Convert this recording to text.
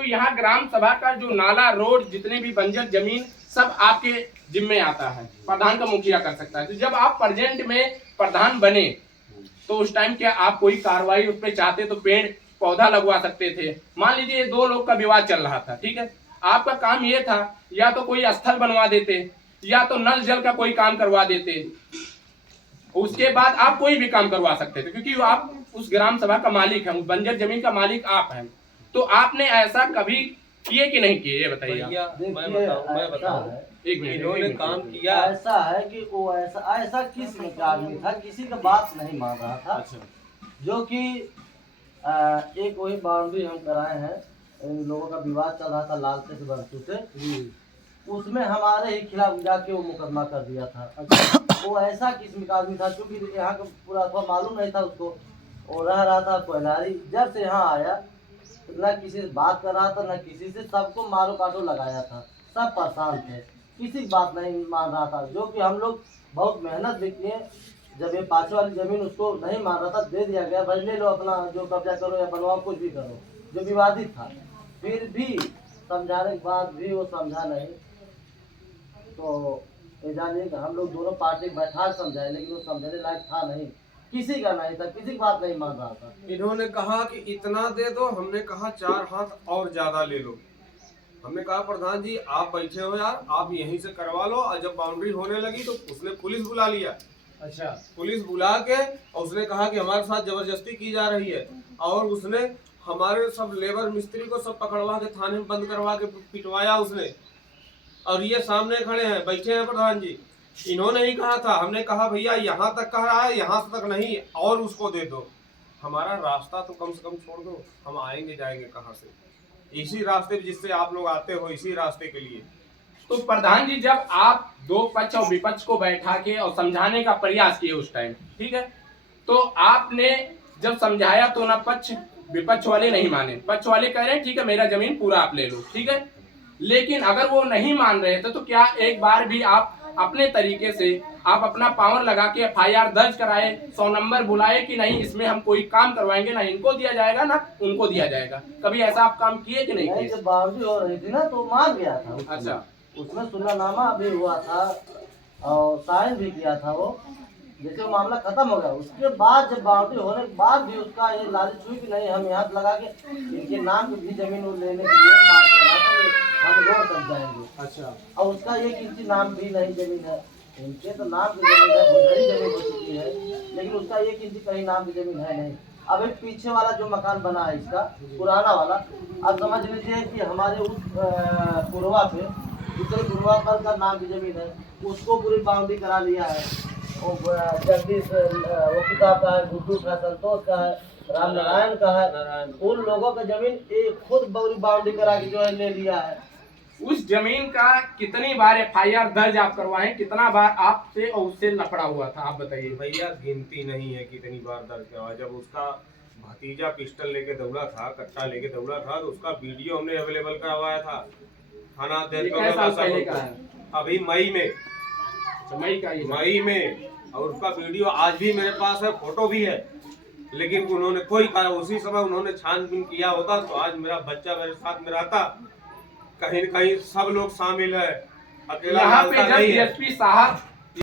तो यहाँ ग्राम सभा का जो नाला, रोड, जितने भी बंजर जमीन सब आपके जिम्मे आता है। प्रधान का मुखिया कर सकता है। तो जब आप प्रेजेंट में प्रधान बने तो उस टाइम क्या आप कोई कार्रवाई उस पर चाहते तो पेड़ पौधा लगवा सकते थे। मान लीजिए दो लोग का विवाद चल रहा था, ठीक है, आपका काम ये था या तो कोई स्थल बनवा देते या तो नल जल का कोई काम करवा देते, उसके बाद आप कोई भी काम करवा सकते थे, क्योंकि आप उस ग्राम सभा का मालिक हैं, उस बंजर जमीन का मालिक आप हैं। तो आपने ऐसा कभी किए कि नहीं किए, ये बताइए। मैं बताऊं, एक मिनट, इन्होंने काम किया। ऐसा है कि वो ऐसा किस्म का आदमी था, किसी का बात नहीं मान रहा था। अच्छा। जो कि एक वही बाउंड्री हम कराए हैं, इन लोगों का विवाद चल रहा था लाल से बंसू से, उसमें हमारे ही खिलाफ जाके वो मुकदमा कर दिया था। वो ऐसा किस्म का आदमी था, क्योंकि यहाँ का पूरा अथवा मालूम नहीं था उसको, वो रह रहा था कोयलारी। जब से यहाँ आया न किसी से बात कर रहा था, न किसी से, सबको मारो काटो लगाया था, सब परेशान थे, किसी की बात नहीं मान रहा था। जो कि हम लोग बहुत मेहनत भी किए, जब ये पाछे वाली जमीन उसको नहीं मान रहा था, दे दिया गया, भाई ले लो अपना, जो कब्जा करो या बनवाओ, कुछ भी करो, जो विवादित था। फिर भी समझाने के बाद भी वो समझा नहीं। तो ये जानिए कि हम लोग दोनों पार्टी बैठा समझाए, लेकिन वो समझने लायक था नहीं, किसी का नहीं था, किसी की बात नहीं मान रहा था। इन्होंने कहा कि इतना दे दो, हमने कहा 4 हाथ और ज्यादा ले लो। हमने कहा प्रधान जी आप बैठे हो यार, आप यहीं से करवा लो। और जब बाउंड्री होने लगी तो उसने पुलिस बुला लिया। अच्छा। पुलिस बुला के और उसने कहा कि हमारे साथ जबरदस्ती की जा रही है, और उसने हमारे सब लेबर मिस्त्री को सब पकड़वा के थाने में बंद करवा के पिटवाया उसने। और ये सामने खड़े हैं, बैठे हैं प्रधान जी। इन्होंने ही कहा था, हमने कहा भैया यहाँ तक कह रहा है, यहाँ तक नहीं और उसको दे दो, हमारा रास्ता तो कम से कम छोड़ दो, हम आएंगे जाएंगे कहाँ से, इसी रास्ते जिससे आप लोग आते हो, इसी रास्ते के लिए। तो प्रधान जी, जब आप दो पक्ष और विपक्ष को बैठा के और समझाने का प्रयास किए उस टाइम, ठीक है, तो आपने जब समझाया तो ना पक्ष विपक्ष वाले नहीं माने, पक्ष वाले कह रहे हैं ठीक है मेरा जमीन पूरा आप ले लो, ठीक है, लेकिन अगर वो नहीं मान रहे थे तो क्या एक बार भी आप अपने तरीके से आप अपना पावर लगा के FIR दर्ज कराए, 100 नंबर बुलाए कि नहीं इसमें हम कोई काम करवाएंगे, ना इनको दिया जाएगा ना उनको दिया जाएगा, कभी ऐसा आप काम किए कि नहीं किए? जब बाउंड्री हो रही थी ना तो मान गया था। अच्छा। उसमें सुलहनामा भी हुआ था और साइन भी किया था वो, जैसे वो मामला खत्म हो गया। उसके बाद जब बाउंड्री होने के बाद भी उसका ये लालच हुई कि नहीं हम यहाँ लगा के इनके नाम की भी जमीन वो लेने के लिए मांग कर रहा था कि हम रोड तक जाएंगे। अच्छा। और उसका 1 इंच नाम भी नहीं जमीन है, इनके तो नाम की जमीन है, बहुत बड़ी जमीन हो चुकी है, लेकिन उसका 1 इंच कहीं नाम की जमीन है नहीं। अब एक पीछे वाला जो मकान बना है इसका पुराना वाला, अब समझ लीजिए कि हमारे उस पूर्वा पे जितने पूर्वापर का नाम की जमीन है उसको पूरी बाउंड्री करा लिया है। जगदीश वकीता का है, गुड्डू का, संतोष का है, राम नारायण का है, उन लोगों का जमीन एक खुद बाउंड्री करा के जो है ले लिया है। उस जमीन का कितनी बार FIR दर्ज आप करवाएं, कितना बार आपसे और उससे लफड़ा हुआ था आप बताइए? भैया गिनती नहीं है कितनी बार दर्ज करवा। जब उसका भतीजा पिस्टल लेके दौड़ा था, कट्टा लेके दौड़ा था, तो उसका वीडियो हमने अवेलेबल करवाया था थाना अभी मई में, मई में, और उसका वीडियो आज भी मेरे पास है, फोटो भी है। लेकिन उन्होंने कोई कहा, उसी समय उन्होंने छानबीन किया होता तो आज मेरा बच्चा मेरे साथ में रहता। कहीं न कहीं सब लोग शामिल है, अकेला यहाँ पे जब नहीं है। DSP साहब